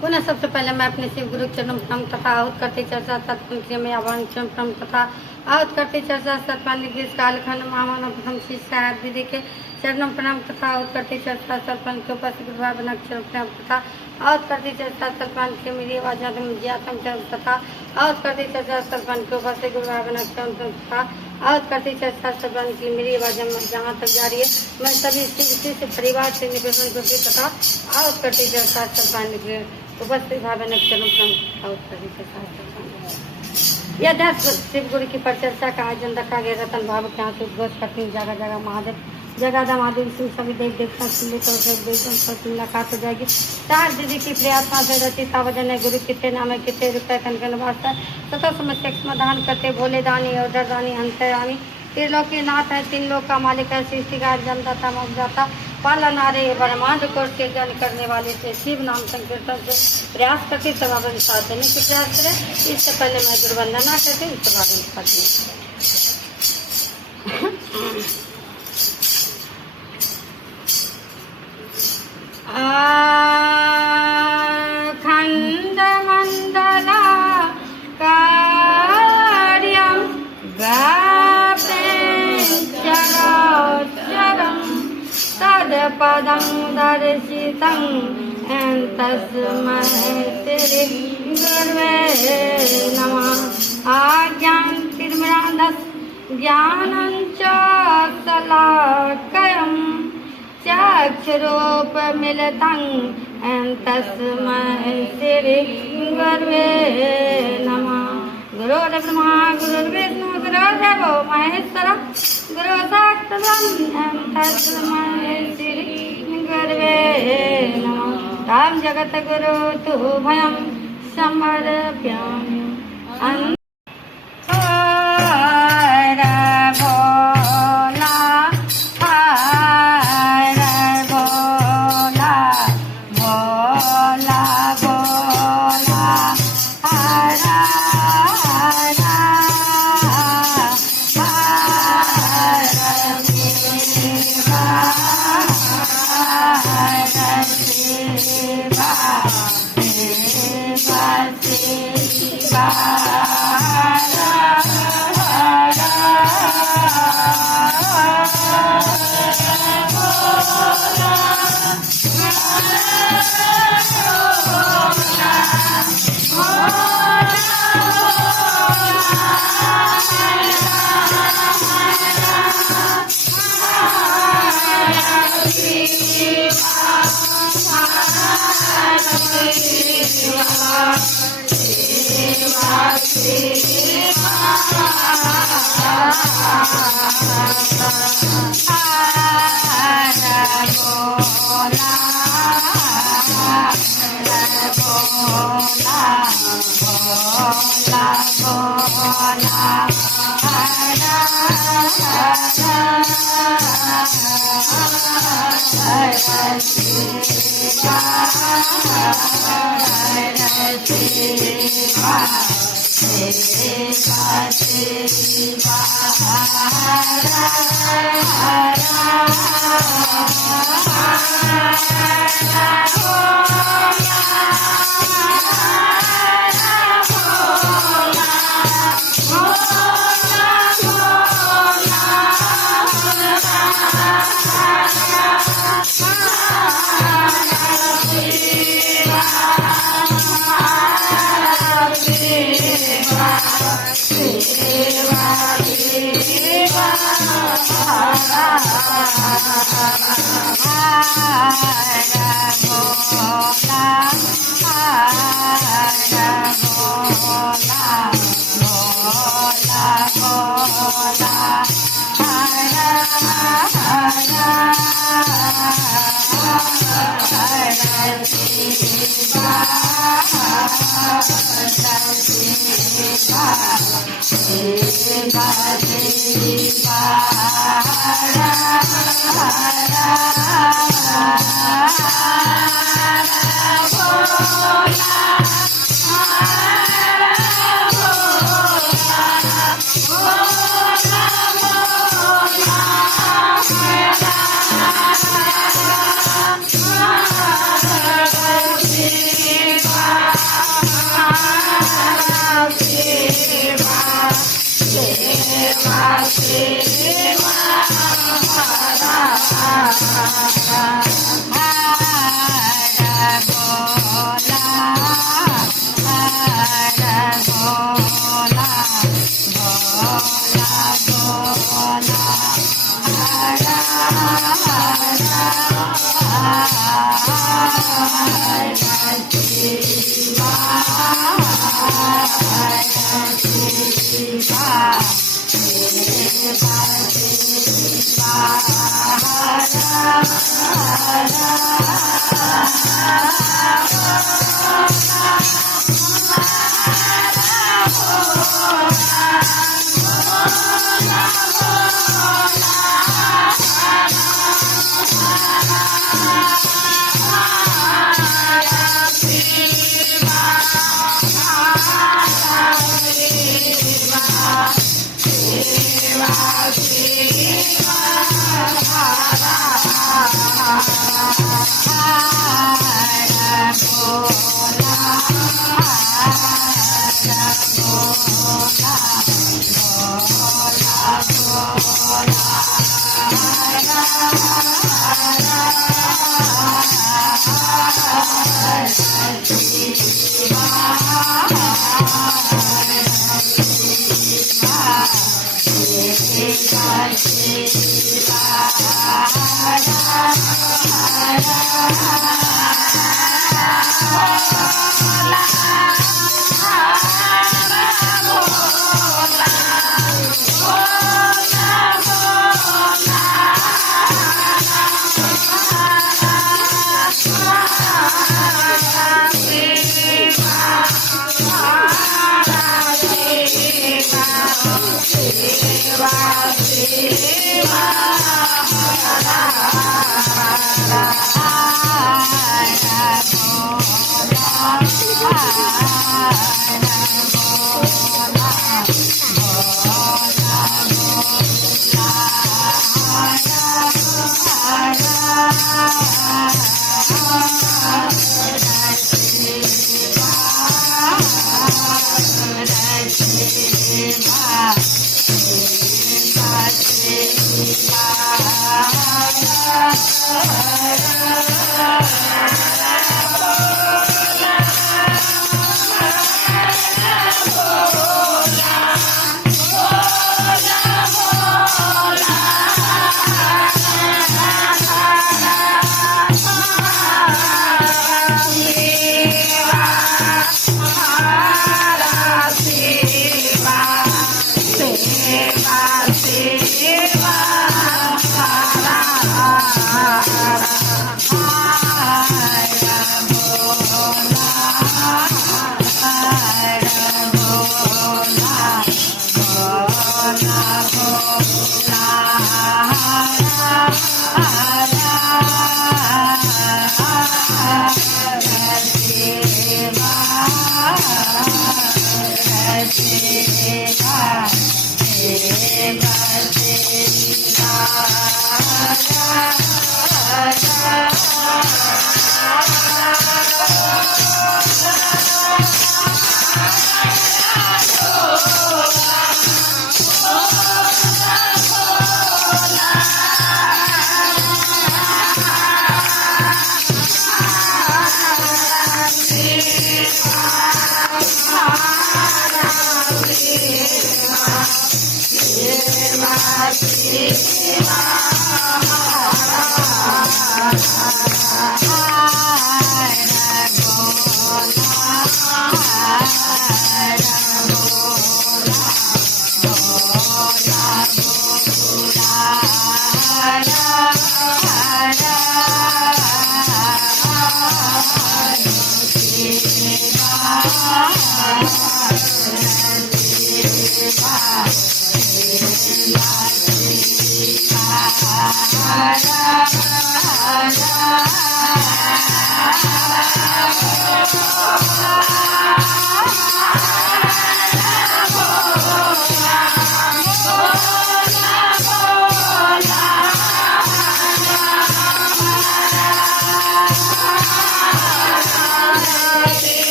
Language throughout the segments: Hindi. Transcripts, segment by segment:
पुनः सबसे पहले मैं अपने शिव गुरु चरणों में प्रणाम तथा आहूत करते चर्चा तत्पंथी में आवाहन प्रणाम तथा आहूत करते चर्चा सतपाल कालखंड महामानव प्रथम शिष्य साहब दीदी के चरणों में प्रणाम तथा आहूत करते चर्चा सरपंच के उपस्थित प्रणाम तथा आहूत करते चर्चा सरपंच के मेरी आवाज तथा आहूत करते चर्चा सरपंच के उपस्थित तथा आहूत करते चर्चा सरपंच की मेरी आवाज जहाँ तक जा रही है मैं सभी शिष्य परिवार से निवेदन करती तथा आहूत करते चर्चा सरपंच के उपस्थित भावना यह 10 शिव गुरु की परिचर्चा का आयोजन रखा गया। रतन भाव के यहाँ से उद्घोष करती हूँ जगह जगह महादेव जगह महादेव सिंह सभी देव देवता से मुलाकात हो जाएगी। चार दीदी की प्रयात्मा से रचित वजन है गुरु कितने नाम है कितने रुपये कनकन वास्ता सतत समस्या समाधान करते भोले दानी और दानी अंतरानी त्रिलोकी नाथ है तीन लोक का मालिक है सृष्टिकार जन्मदाता मुक्तिदाता पालनारे ब्रह्मांड को सृजन करने वाले से शिव नाम संकीर्तन से प्रयास करती सभावन साथ देने की प्रयास करें। इससे पहले मैं दुर्वंदना करती हूँ सभावन करती खंड मंडला कार्यम तदपदं दर्शितं तस्मै श्री गुरवे नमः। आज्ञान्तिर्मृदस् ज्ञानं च शलाकयं चक्षुरुपमिलितं तस्मै श्री गुरवे नमः। गुरुर्ब्रह्मा गुरुर्विष्णु गुरुर्देवो महेश्वरः गुरु साक्षात् तस्मै श्री गुरवे नमः। तां जगत गुरु तुभ्यं समर्पयामि।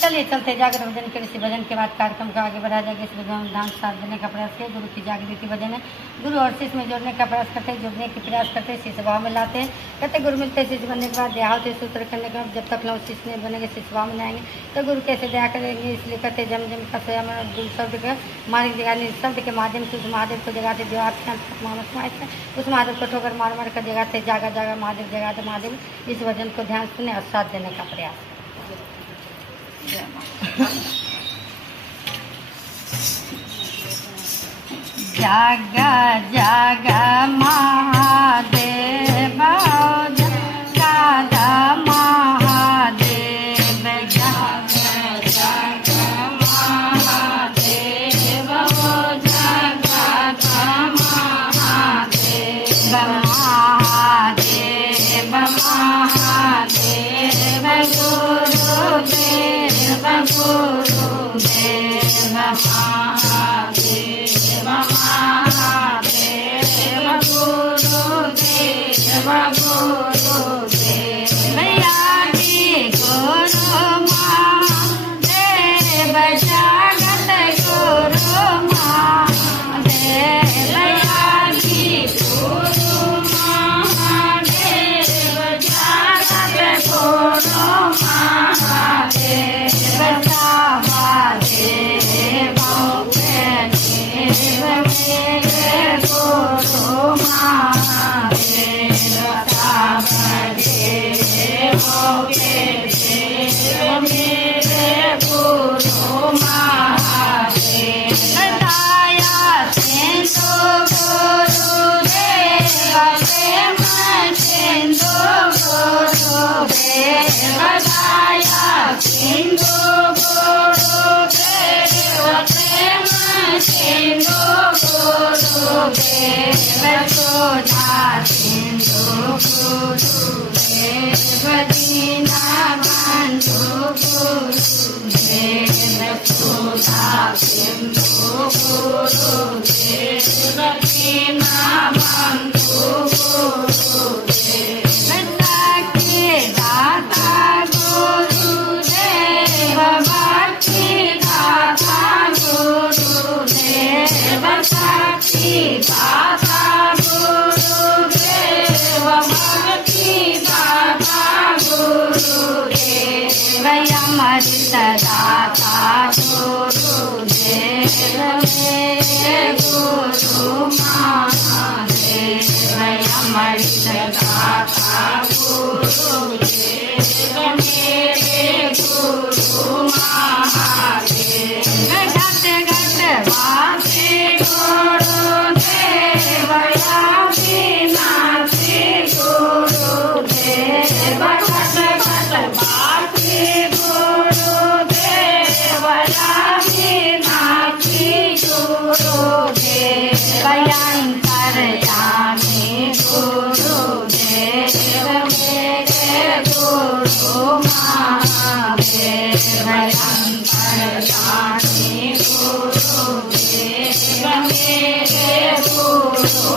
चलिए चलते जागरण भजन के इसी भजन के बाद कार्यक्रम को आगे बढ़ा जाएगा। इस भजन धाम साथ देने का प्रयास किया, गुरु की जागृति भजन है। गुरु और शिष्य में जोड़ने का प्रयास करते हैं, जुड़ने के प्रयास करते हैं, शिष्य भाव में लाते हैं। कहते गुरु मिलते शिष्य बनने के बाद देहावत सूत्र करने के बाद जब तक लोग शिष्य नहीं बनेंगे, शिष्य भाव में आएंगे तो गुरु कैसे दया करेंगे। इसलिए कहते जम जम का स्वयं गुरु शब्द का मालिक जगाने शब्द के माध्यम से उस महादेव को जगाते जो आपके मानस में थे, उस महादेव को ठोकर मार मार कर जगाते जागा जागा महादेव जगाते महादेव। इस भजन को ध्यान सुने और साथ देने का प्रयास। जागा जागा महादेव जागा महादेव जागा जागा महादेव जागा महादेव महादेव महादेव गुरुदेव गुरुदेव महादेव महादेव गुरुदेव गुरुदेव यानी गुरु महादेव जगत गुरु महादेव यानी गुरु महादेव जगत गुरु महादेव महादेव दाता गुरुदेव मेरे गुरु महादेव अमृत दाता गुरुदेव मेरे गुरु महादेव घट घट वासी गुरुदेव अविनाशी गुरुदेव घट घट वासी भयंकर जाने गुरुदेव मेरे गुरु महादेव भयंकर जाने गुरुदेव मेरे गुरु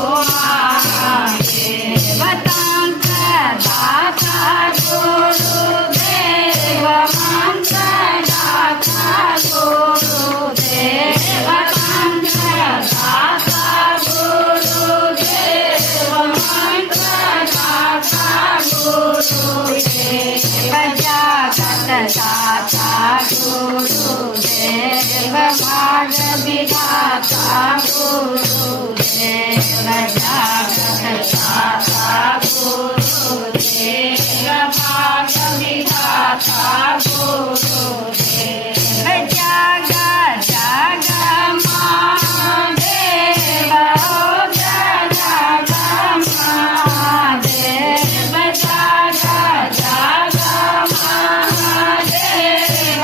महादेव तंत्र दाता गुरुदेव मंत्र दाता गुरुदेव तंत्र दाता गुरुदेव मंत्र दाता गुरुदेव जगत दाता गुरुदेव भाग विधाता गुरुदेव जगत दाता गुरुदेव भाग विधाता गुरुदेव जागा जागा महादेव जागा महादेव जागा जागा महादेव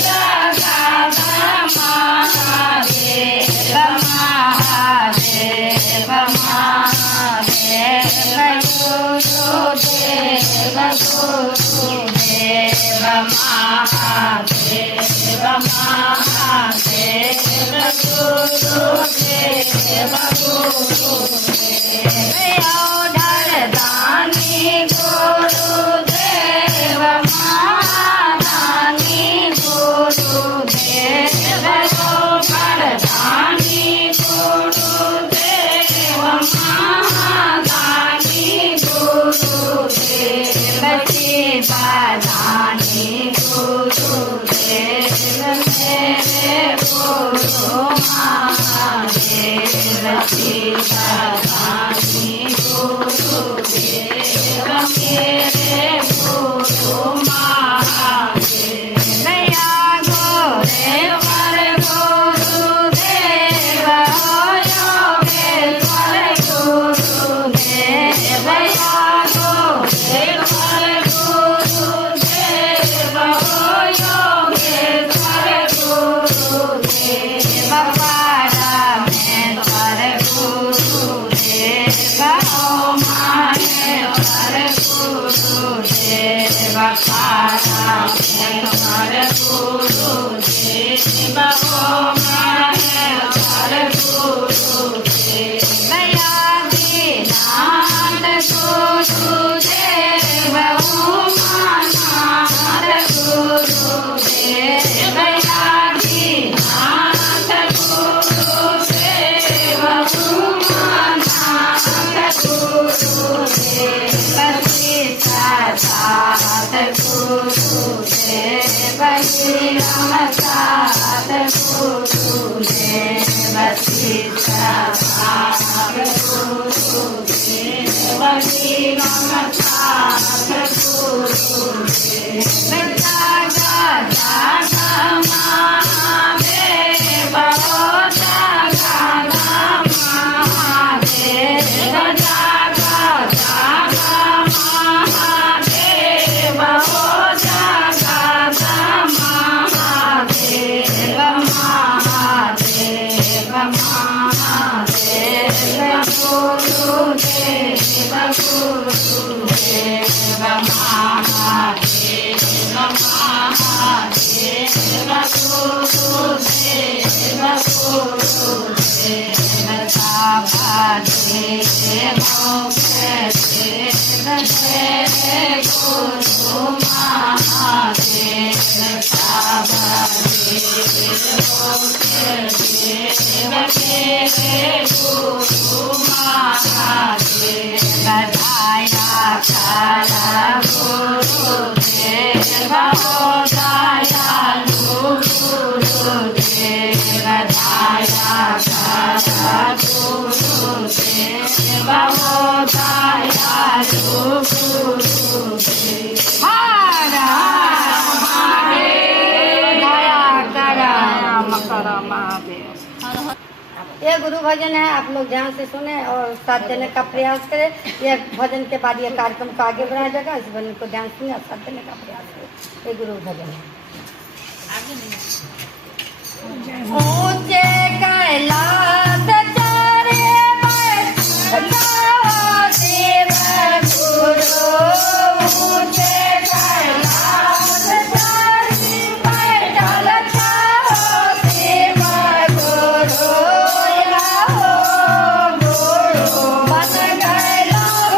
जागा महादेव महादेव महादेव गुरुदेव गुरुदेव महादेव महादेव गुरुदेव गुरुदेव औधर दानी गुरुदेव प्रधानी गुरुदेव मेरे गुरु महादेव प्रधानी गुरुदेव मेरे गुरु महादेव भैया गोरे पर गुरुदेव हो योगेश्वर गुरुदेव भैया गोरे पर गुरुदेव हो योगेश्वर गुरुदेव परमेश्वर गुरुदेव हो माहेश्वर गुरुदेव परमेश्वर गुरुदेव हो माहेश्वर गुरुदेव दयादीनाथ गुरुदेव उमानाथ गुरुदेव दयादीनाथ गुरुदेव उमानाथ गुरुदेव सीतानाथ गुरुदेव श्रीरामनाथ गुरुदेव सीतानाथ गुरुदेव श्रीरामनाथ गुरुदेव जगत महादेव हो जगत महादेव जगत महादेव हो जगत महादेव महादेव महादेव गुरुदेव गुरुदेव महादेव महादेव गुरुदेव गुरुदेव सावधेव मोक्षदेव तेरे गुरु महादेव सावधेव मोक्षदेव तेरे गुरु महादेव दया कर गुरुदेव हो दयालु गुरुदेव दया कर गुरुदेव हो दयालु गुरुदेव हर महादेव दया कर महादेव। ये गुरु भजन है, आप लोग ध्यान से सुने और साथ देने का प्रयास करें। ये भजन के बाद ये कार्यक्रम को आगे बढ़ाया जाएगा, इस भजन को ध्यान सुने और साथ देने का प्रयास करें। ये गुरु भजन है। ऊंचे कैलाश चढ़े बैठा शिव गुरु, ऊंचे कैलाश चढ़े बैठा शिव गुरु, मन कैलाश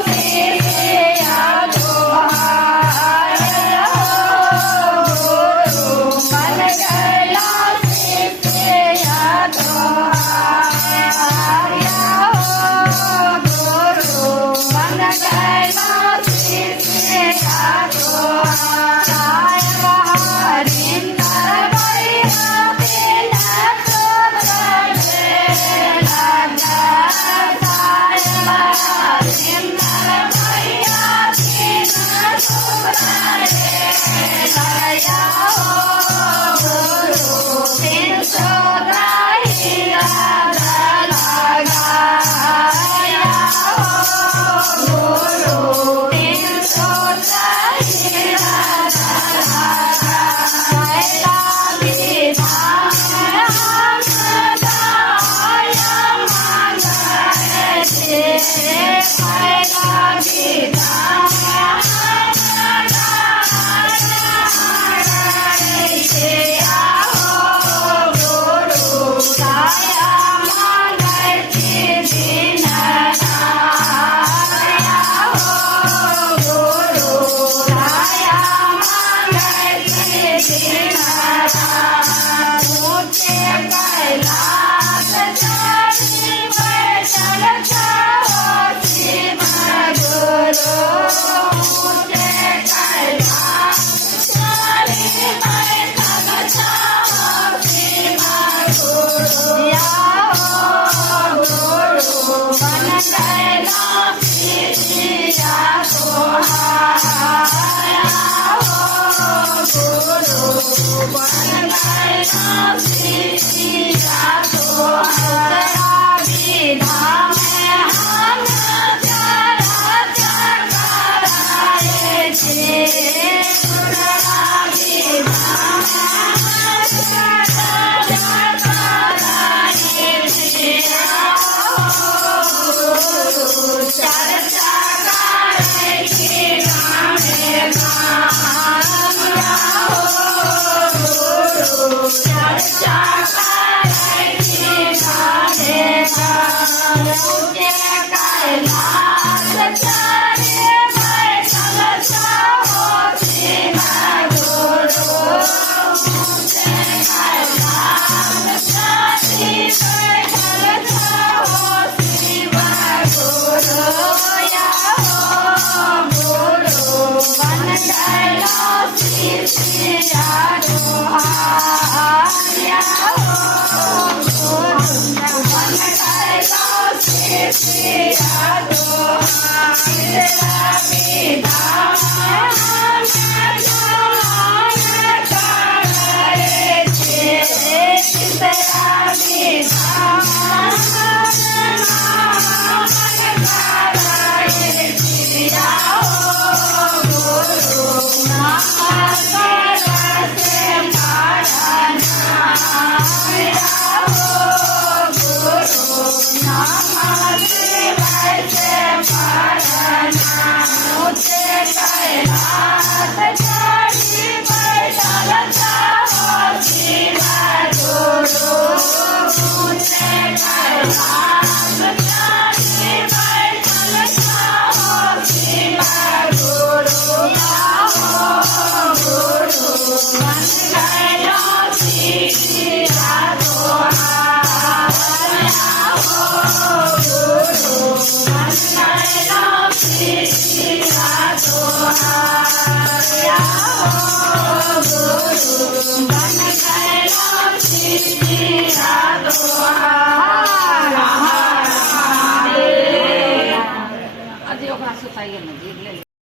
ಅದು ಯೋಗ ಸುತ್ತಾಗಿ